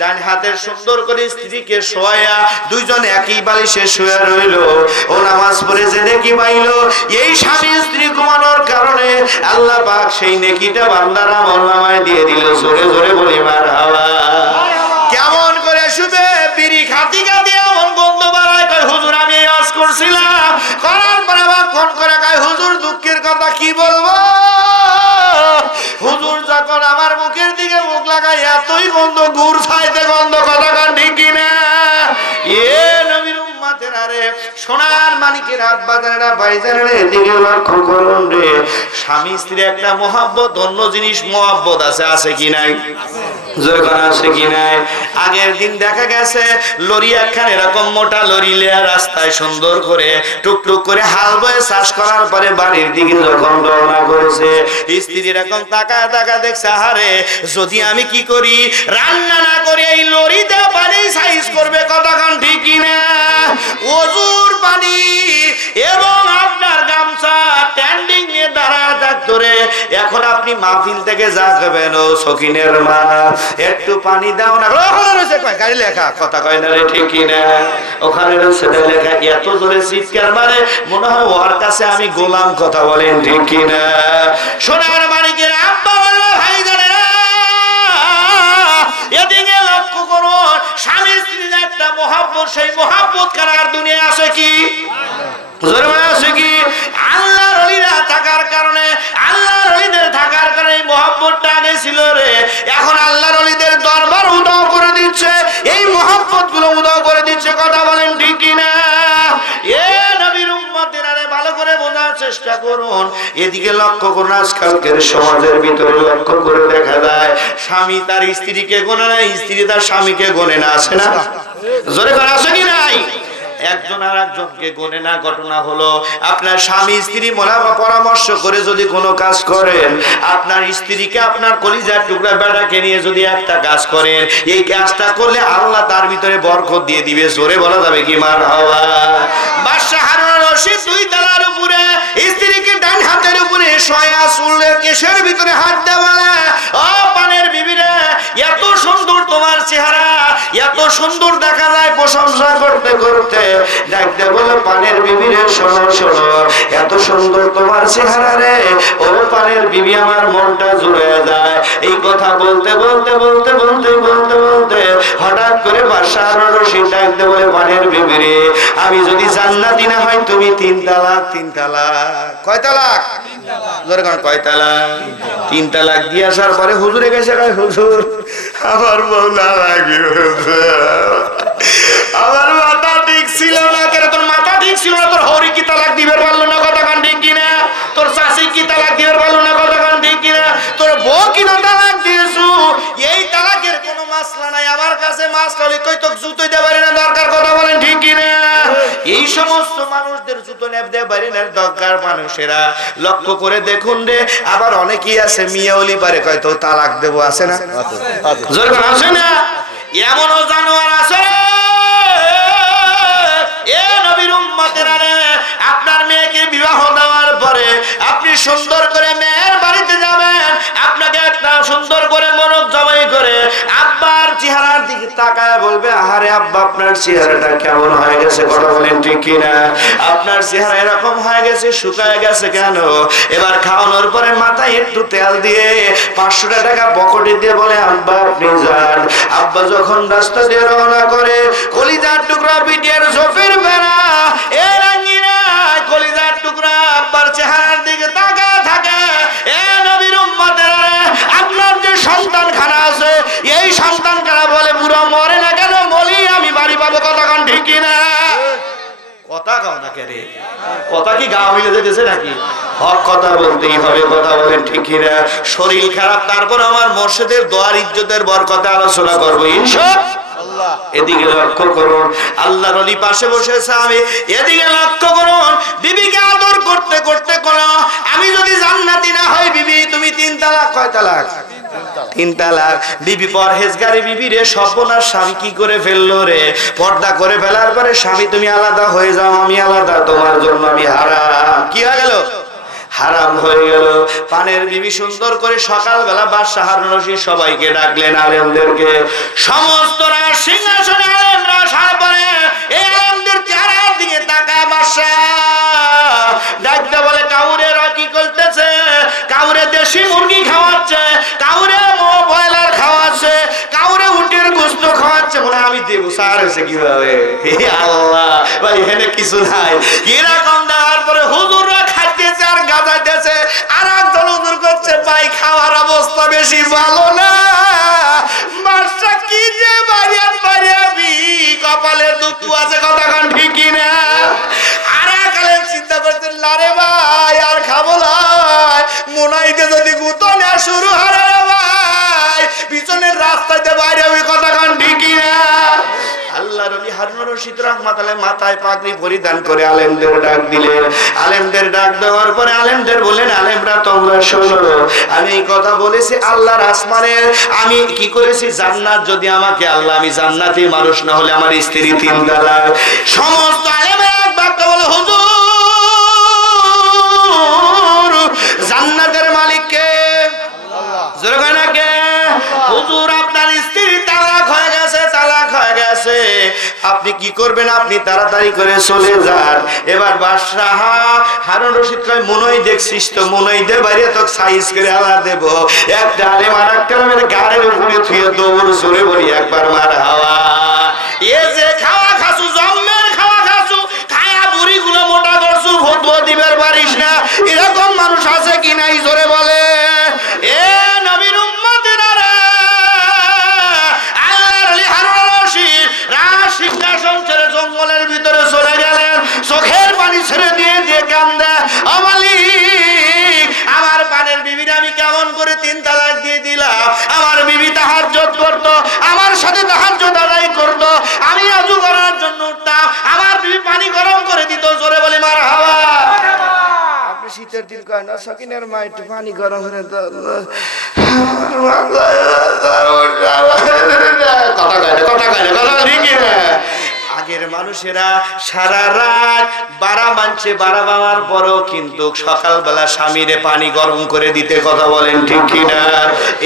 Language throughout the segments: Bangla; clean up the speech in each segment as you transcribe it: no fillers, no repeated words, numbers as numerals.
ডান হাতের সুন্দর করে স্ত্রীকে শোয়া দুইজন একই বালিশে শুয়ে রইল ও নামাজ পড়ে যে নেকি পাইল এই স্বামী স্ত্রী ঘুমানোর কারণে আল্লাহ পাক সেই নেকিটা বান্দার আমলনামায় দিয়ে দিল জোরে জোরে বলি মারহাবা কেমন করে শুবে বিড়ি খাতি খাতি এমন গন্ধ বাড়ায় কয় হুজুর আমি এই ওয়াজ করছিলাম করার পরে আবার ফোন করে কয় হুজুর দুঃখের কথা কি বলবো হুজুর যখন আমার মুখের দিকে মুখ লাগাই এতই গন্ধ গুড় ছাইতে গন্ধ কথা কান ঠিক কিনা এ নবীর উম্মতেরা রে সোনার মানিকের আব্বা জানেরা ভাই জানেরা এদিকে লক্ষ্য করুন রে স্বামী স্ত্রী একটা মহব্বত অন্য জিনিস মহব্বত আছে আছে কি নাই যখন আসে কি নাই আগের দিন দেখা গেছে লরি একখান এরকম মোটা লরি লিয়া রাস্তায় সুন্দর করে টুকটুক করে হাল বয়ে চাষ করার পরে বাড়ির দিকে যখন রওনা করেছে স্ত্রী এরকম তাকায় তাকায় দেখছে আরে যদি আমি কি করি রান্না না করে এই লরিতে পানি সাইজ করবে কতক্ষণ ঠিক কিনা ওজুর পানি এবং আপনার গামছা স্ট্যান্ডিং নিয়ে দাঁড়ায় থাকতো রে এখন আপনি মাহফিল থেকে যা খাবেন ও সকিনের মা একটু পানি দাও না ওখানে রয়েছে গাড়ি লেখা কথা কয় না রে ঠিক কিনা ওখানে রয়েছে লেখা এত জোরে চিৎকার মারে মনে হয় ওর কাছে আমি গোলাম কথা বলেন ঠিক কিনা সোনার মানিকের আব্বা বললো ভাই জানেরা এদিকে লক্ষ্য করুন স্বামী স্ত্রীর একটা মহব্বত সেই মহব্বত কার দুনিয়া আছে কি আছে কি আল্লাহর ওলিরা থাকার কারণে আল্লাহর ওলিদের থাকার কারণে এই মহব্বতটা আগে ছিল রে এখন আল্লাহর ওলিদের দরবার উদাও করে দিচ্ছে এই মহব্বত গুলো উদাও করে দিচ্ছে কথা বলেন ঠিক কিনা এ নবীর উম্মতেরা রে ভালো করে বোঝার চেষ্টা করুন এদিকে লক্ষ্য করুন আজকালকের সমাজের ভিতরে লক্ষ্য করে দেখা যায় স্বামী তার স্ত্রীকে গোনে না স্ত্রী তার স্বামীকে গোনে না আছে না জোরে করে আছে কি নাই একজন আর একজনকে গোনে না ঘটনা হলো আপনার স্বামী স্ত্রী পরামর্শ করে যদি কোনো কাজ করেন আপনার স্ত্রীকে আপনার কলিজার টুকরা বেটাকে নিয়ে যদি একটা কাজ করেন এই কাজটা করলে আল্লাহ তার ভিতরে বরকত দিয়ে দিবে জোরে বলা যাবে কি মারহাবা বাদশা হারুন রশিদ দুই তলার উপরে স্ত্রীকে ডান হাতের উপরে শোয়া চুলের কেশের ভিতরে হাত দেওয়া ও পানের বিবিরে এত সুন্দর তোমার চেহারা এত সুন্দর দেখা যায় প্রশংসা করতে করতে ডাকতে বলে পানের বিবি রে শোনো শোনো এত সুন্দর তোমার চেহারা রে ও পানের বিবি আমার মনটা জুড়ে যায় এই কথা বলতে বলতে বলতে বলতে বলতে বলতে হঠাৎ করে বাদশা হারুন রশিদ ডাকতে বলে পানের বিবি রে আমি যদি জান্নাতি না হয় তুমি তিন তালাক কয় তালাক জোরে কোন কয় তালাক তিন তালাক দিয়ে আসার পরে হুজুরে গেছে কয় হুজুর আমার বউ না লাগে আমার মাথা ঠিক ছিল না কেন তোর মাথা ঠিক ছিল না তোর হরি কি তালাক দিবার পারলো না কথা কান ঠিক কিনা তোর শাশি কি তালাক দিবার পারলো না কথা কান ঠিক কিনা তোর বউ কি না তালাক দিয়েছু এই তালাকের কোনো মাসলা নাই আমার কাছে মাসলা হলে কই তো জুতোই দে পারি না দরকার কথা বলেন ঠিক কিনা এই সমস্ত মানুষদের জুতো নেবদে পারি না দরকার মানুষেরা লক্ষ্য করে দেখুন রে আবার অনেকেই আছে মিয়া ওলি পারে কয় তো তালাক দেব আছে না জোর করে আছে না এমনও জানোয়ার আছে এ নবীর উম্মতেরা রে আপনার মেয়েকে বিবাহ দেওয়ার পরে আপনি সুন্দর করে মেয়ের বাড়িতে যাবেন আপনাকে একটা সুন্দর করে মনোক জবাই করে আব্বার চেহারার দিকে তাকায় বলবে আহারে আব্বা আপনার চেহারাটা কেমন হয়ে গেছে কথা বলেন ঠিক কিনা আপনার চেহারা এরকম হয়ে গেছে শুকায় গেছে কেন এবার খাওয়ানোর পরে মাথায় একটু তেল দিয়ে 500 টাকা পকেটে দিয়ে বলে আব্বা আপনি যান আব্বা যখন রাস্তা দিয়ে রওনা করে কলিজার টুকরা পিটিয়ার জফের বেড়া এ রাঙ্গিনা কলিজার টুকরা আব্বার চেহারার দিকে তাকায় থাকে এ নবীর উম্মতেরা আপনার যে সন্তান খানা আছে এই সন্তান খানা বলে বুড়ো মরে না কেন বলি আমি বাড়ি পাবো কথা কান ঠিক কিনা কথা গাও না কে রে কথা কি গা হইলে যেতেছে নাকি হক কথা বলতেই হবে কথা বলেন ঠিক কিনা শরীর খারাপ তারপর আমার মুর্শিদের দোয়ার ইজ্জতের বরকতে আলোচনা করবো ইনশাআল্লাহ এদিকে লক্ষ্য করুন আল্লাহর ওলি পাশে বসেছে আমি এদিকে লক্ষ্য করুন বিবিকে আদর করতে করতে কোন আমি যদি জান্নাতি না হই বিবি তুমি তিন তালাক কয় তালাক তিন তালাক বিবি পরহেজগারি বিবি রে সর্বনাশ স্বামী কি করে ফেললো রে পর্দা করে ফেলার পরে স্বামী তুমি আলাদা হয়ে যাও আমি আলাদা তোমার জন্য আমি হারাম কি হয়ে গেল হারাম হয়ে গেল। পানের বিবি সুন্দর করে সকালবেলা বাদশাহ হারুন রশিদ সবাইকে ডাকলেন, আলেমদেরকে। সমস্ত রাজ সিংহাসনে আলেমরা আসার পরে এই আলেমদের চেহারার দিকে তাকায় বাদশাহ ডাকতে বলে, কাউরে কি করতেছে? কাউরে দেশি মুরগি খাওয়াচ্ছে, কাউরে ব্রয়লার খাওয়াচ্ছে, কাউরে উটের গোশত খাওয়াচ্ছে। বলে আমি দেবো স্যার, হয়েছে কিভাবে? আল্লাহ ভাই, এখানে কিছু নাই। এরকম দেওয়ার পরে হুজুররা খাইতেছে আর গাজাইতেছে, আর একদল হুজুর করছে, ভাই খাওয়ার অবস্থা বেশি ভালো না। বাদশা কি যে বাড়িয়ান বাড়িয়াবি, কপালে দুঃখ আছে, কথা কান ঠিকই না। আর কালেন চিন্তা করছেন, লারে ভাই আর খাবো না, মোনাইতে যদি গুতো না শুরু হারে ভাই, পিছনের রাস্তাতে বাইরে ওই কথা কান ঠিকই না। আল্লাহর ওলি হারুন রশিদ রাহমাতুল্লাহ আলাইহি মাথায় পাগড়ি পরিধান করে আলেমদের ডাক দিলেন। আলেমদের ডাক দেওয়ার পরে আলেমদের বললেন, আলেমরা তোমরা শোনো, আমি এই কথা বলেছি আল্লাহর আসমানের, আমি কি করেছি, জান্নাত যদি আমাকে আল্লাহ, আমি জান্নাতি মানুষ না হলে আমার স্ত্রী 3 তালাক। সমস্ত আলেমরা এক বাক্য বলে, হুজুর জান্নাতের মালিক কে? আল্লাহ। জোরে কয় না কে? হুজুর আপনার স্ত্রী তালাক হয়ে গেছে, তালাক হয়ে গেছে, আপনি কি করবেন? আপনি তাড়াতাড়ি করে চলে যান। এবার বাদশাহ হারুন রশিদ কয়, মনই দেখছিস তো, মনই দে বাইরে তো সাইজ করে আলা দেব। একটা আলেম আর একটা আলেমের গাড়ির উপরে থুয়ে দৌড় জোরে বলি একবার মার হাওয়া। এ যে খাওয়া খাসু, জম্মের খাওয়া খাসু, খায়া বুড়ি গুলো মোটা করছু, ফতোয়া দিবার পারিস না, এরকম মানুষ আছে কি নাই? জোরে বলে। এ নবীর উম্মতেরা রে, আল্লাহর ওলি হারুন রশিদ রাজ সিংহাসন ছেড়ে জঙ্গলের ভিতরে চলে গেলেন। চোখের পানি ছেড়ে দিয়ে দিয়ে কান্দে, ও মালিক, আমার পানের বিবির আমি কেমন করে 3 তালাক দিয়ে দিলাম। আমার বিবি তাহাজ্জুদ করতো, আমার সাথে তাহাজ্জুদ আদায় করতো, আমি ওযু করার জন্য উঠতাম, আমার বিবি পানি গরম করে দিত। জোরে বলি মারহাবা। আপনি শীতের দিন কয় না, সকিনের মা একটু পানি গরম করে দাও। কথা কয় না, কথা কয় না, কথা ঠিকই না। আগের মানুষেরা সারা রাত বাড়া মানছে, বাড়া বানার পরও কিন্তু সকালবেলা স্বামীরে পানি গরম করে দিতে, কথা বলেন ঠিক কিনা?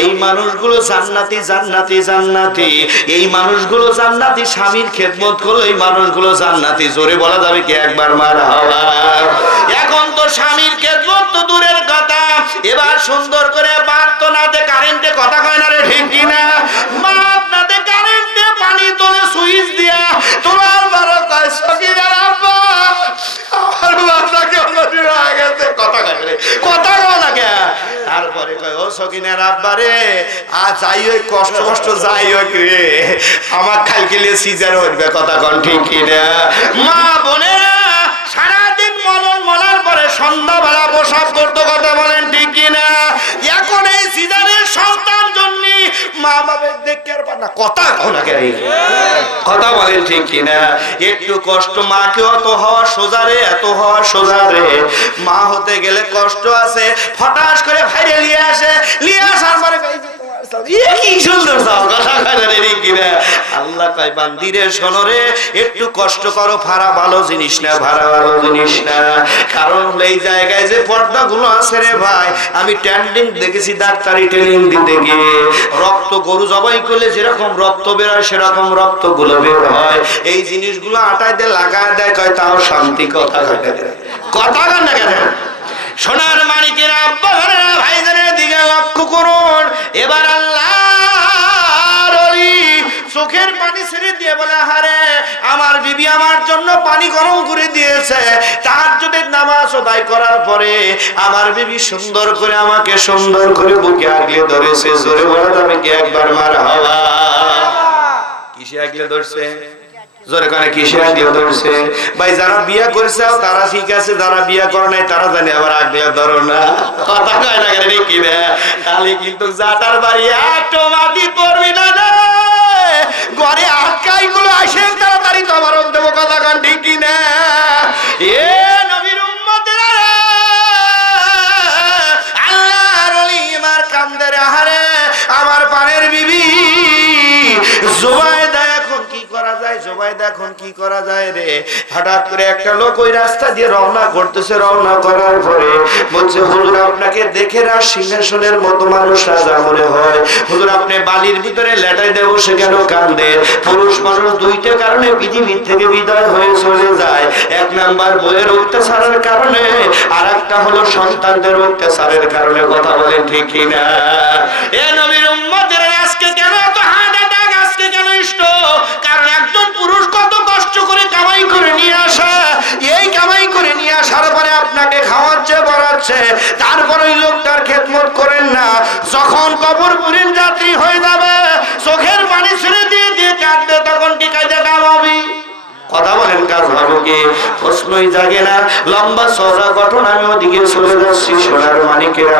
এই মানুষগুলো জান্নাতি, জান্নাতি, জান্নাতি। এই মানুষগুলো জান্নাতি, স্বামীর খেদমত করলো এই মানুষগুলো জান্নাতি। জোরে বলা যাবে কি একবার মারহাবা? এখন তো স্বামীর খেদমত তো দূরের কথা, এবার সুন্দর করে বাদ তো না দে কারেন্টে, কথা কয় না রে ঠিক কিনা? বাদ না দে কারেন্টে, পানি তোলে সুইচ দিয়া, তোমার বড় কয় সকিনার আব্বা আমার বাচ্চাকে নদী হয়ে গেছে, কথা কয় রে, কথা কয় না কে? তারপরে কয়, ও সকিনার আব্বা রে, আজ যাই ওই কষ্ট কষ্ট যাই হোক রে, আমার খালকিলে সিজার হইবে, কথা কন ঠিক কিনা? মা বোনেরা সারাদিন মলন মলার পরে সন্ধ্যাবেলা প্রসাব করতো, কথা বলেন ঠিক কিনা? এখন এই সিজারের সন্তান জন্য মা বাবার দেখতে আর পারে না, কথা কও না কে? কথা বলেন ঠিক কিনা? একটু কষ্ট, মাকে অত হওয়া সোজা রে, এত হওয়া সোজা রে। মা হতে গেলে কষ্ট আছে, ফটাস করে ভাইরে নিয়ে আসে, নিয়ে আসার পরে কি সুন্দর আল্লাহ কয়, বান্দিরে শোনো রে, একটু কষ্ট করো, ভাড়া ভালো জিনিস না, ভাড়া ভালো জিনিস না। কারণ এই জায়গায় যে পর্দা গুলো আছে রে ভাই, আমি ট্যান্ডিং দেখেছি ডাক্তারি ট্রেনিং দিতে গিয়ে, রক্ত গরু জবাই করলে যেরকম রক্ত বের হয় সেরকম রক্ত গুলো বের হয়। এই জিনিসগুলো আটায় দিয়ে লাগায় দেয়, কয় তাও শান্তি, কথা কথা কান না কেন? সোনার মানিকের আব্বা ঘরেরা ভাইজানের দিকে লক্ষ্য করুন। এবার আল্লাহর ওলি চোখের পানি ছেড়ে দিয়ে বলে, হারে আমার বিবি আমার জন্য পানি গরম করে দিয়েছে। তাহাজ্জুদের নামাজ আদায় করার পরে আমার বিবি সুন্দর করে আমাকে সুন্দর করে বুকে আগলে ধরেছে। জোরে বলা যাবে কি একবার মারহাবা? কিসে আগলে ধরছে? জোরে কানে কিসে আগলে ধরছে? ভাই যারা বিয়ে করেছে তারা ঠিক আছে, যারা বিয়ে করে নাই তারা জানে আবার আগলে ধরো না, কথা কয় না কেন কি রে? খালি কিন্তু জাটার বাড়ি একটু মাটি পড়বি না রে, ঘরে আটকাই গুলো আসে তাড়াতাড়ি তো আমার দেবো, কথা কান ঠিক কি না? এ নবীর উম্মতেরা রে, আল্লাহর ওলি আমার কান্দে রে, হারে আমার পানের বিবি জুবাইদা, এখন কি করা যায়? যায় জুবাইদা এখন কি করা যায় রে? হঠাৎ করে একটা লোক ওই রাস্তা দিয়ে রওনা করতেছে, রওনা করার পরে বলছে হুজুর আপনাকে দেখে রাজ সিংহাসনের মতো মানুষ রাজা মনে হয়, হুজুর আপনি বালির ভিতরে লেটাই দেব সে কেন কান্দে? পুরুষ মানুষ দুইটা কারণে পৃথিবীর থেকে বিদায় হয়ে চলে যায়, এক নাম্বার বইয়ের অত্যাচারের কারণে, আর একটা হলো সন্তানদের অত্যাচারের কারণে। কথা বলেন ঠিক কিনা? এ নবীর উম্মতের আজকে কেন এত হার্ট অ্যাটাক, আজকে কেন স্ট্রোক? কারণ একজন পুরুষ কত কষ্ট করে কামাই করে নিয়ে আসা, এই কামাই করে নিয়ে আসার পরে আপনাকে খাওয়াচ্ছে পড়াচ্ছে, তারপর ওই লোকটার খেদমত করেন না। যখন কবরপুরীর যাত্রী হয়ে যাবে, চোখের পানি ছেড়ে দিয়ে দিয়ে কাঁদবে, তখন টিকাইতে কামাবি। কথা বলেন কাজ ভাবো কি? প্রশ্নই জাগে না। লম্বা চওড়া ঘটনা, আমি ওদিকে চলে যাচ্ছি। সোনার মানিকের